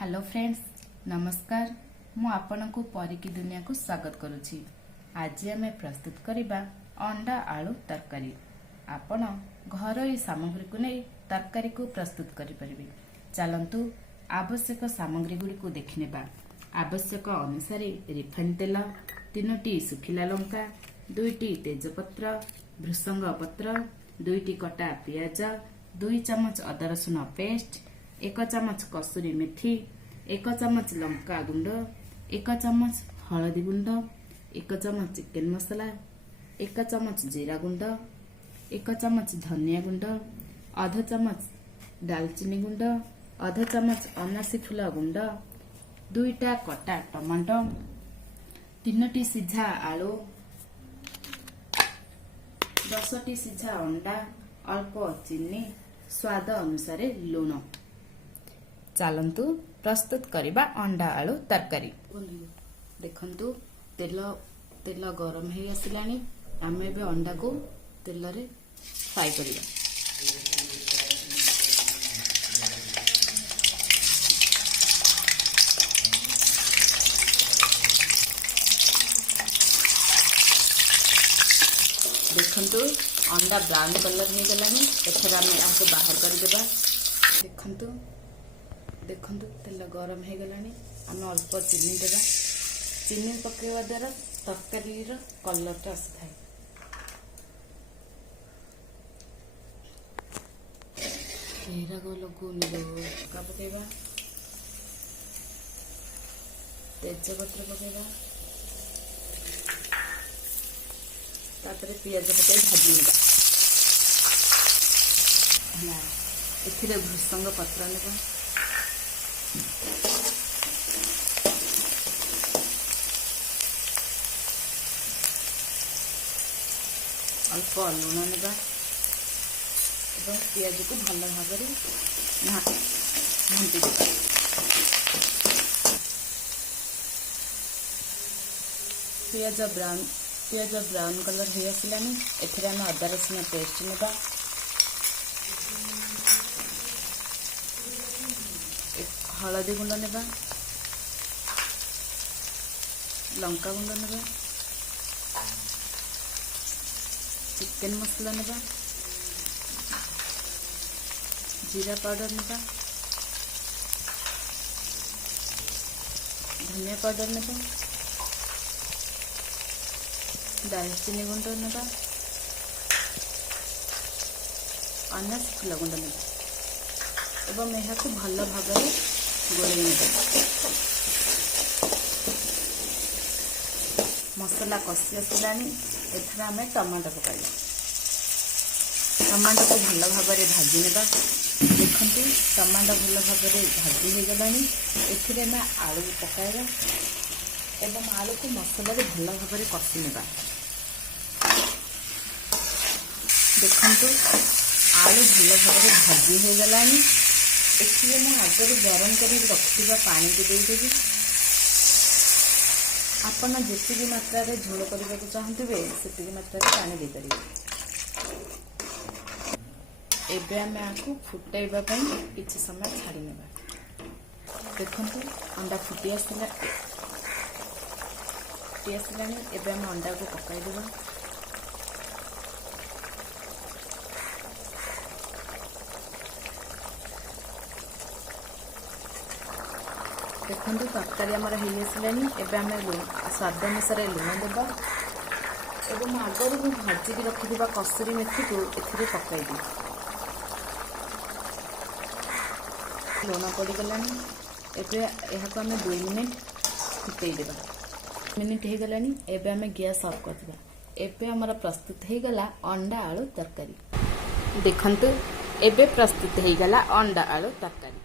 Hello friends, नमस्कार। मु आपनकु परिकी दुनिया को स्वागत करुछि। आज आमे प्रस्तुत करिबा अंडा आलू तरकारी। आपण घरोई सामग्री को नै तरकारी को प्रस्तुत करि परिबे। चलंतु आवश्यक सामग्री गुडी को देखिनेबा। आवश्यक अनुसार रिफाइन तेल 3टी सुखिला लंका, 2टी तेजपत्र, भृसंग पत्र, 2टी कटा पियाज, 2 चमच अदा रसुन पेस्ट, 1 चमच कसूरी मेथी, 1 चमच लंका गुंड, 1 चमच हलदी गुंड, 1 चमच चिकेन मसला, 1 चमच जीरा गुंड, 1 चमच धनिया गुंड, आधा चमच दालचीनी गुंड, आधा चमच अनासी फूल गुंड, 2टा कटा टमाटो, 3टी सिझा आलू, 10टी सिझा अंडा, अल्प चीनी, स्वाद अनुसार लुण। चलंतु प्रस्तुत करिबा अंडा आलू तरकारी। देखंतु तेल गरम हे आसिलानी। आमे बे अंडा को तेल रे फ्राई करिबा। देखंतु अंडा ब्राउन कलर हे गलानी। एथरा आमे आपको बाहर कर देबा। देखंतु तेल गरम हे गलानी। आमे अल्प चीनी देबा। चीनी पकेवा द्वारा तरकारी रो कलर टा आसी एरा को लगो निलो का पकेवा। तेजपत्र पकेवा। तापरे पियाज पके भाजी नेबा। ना एथिरे भृसंग पत्र नेबा। अल्प लुण नेबा एवं पियाज को भल भाव घाटी देबा। पियाज ब्राउन कलर हो आसिलानी। एथिरे आमे अदा रसुन पेस्ट नेबा। हलदी गुंड नेबा, लंका गुंड नेबा, चिकेन मसला नेबा, जीरा पाउडर नेबा, धनिया पाउडर नेबा, दालचीनी गुंड नेबा, अनासी फूल गुंड नेबा एवं यह को भल भाव गोलई नेबा। मसला कषि आसिलानी। एथरा आमे टमाटो पकाइबा। टमाटो को भल भाव भाजी नेबा। देखंतु टमाटो भल भाव भाजी हो गलानी। एथिरे आमे आलू पकाइबा एवं आलू को मसला रे भल भाव कषि नेबा। देखंतु आलू भल भाव भाजी हो गलानी। एथिरे मु आगर गरम कर रखिबा पानी को दे देबी। आपण जेतिकी मात्रा रे झोल करबा को चाहंतिबे सेतिकी मात्रा रे पानी दे परिबे। एबे आमे आकु फुटाइबा पई किछि समय छाडी नेबा। देखंतु अंडा फुटी आसिलानी। एबे आमे अंडा को पकाई देबा। देखंतु तरकारी हमर हे आसिलानी। एबे आमे स्वाद अनुसार लुण देबा एवं आगर को भाजी की रखिबा कसूरी मेथी को एथिरे पकाई दी। लुण पड़ी गलानी। एबे एहा को आमे 2 मिनिट फुटै देबा। मिनिट हे गलानी। एबे आमे गैस ऑफ कर देबा। एबे हमर प्रस्तुत हे गला अंडा आलू तरकारी। देखंतु एबे प्रस्तुत हे गला अंडा आलू तरकारी।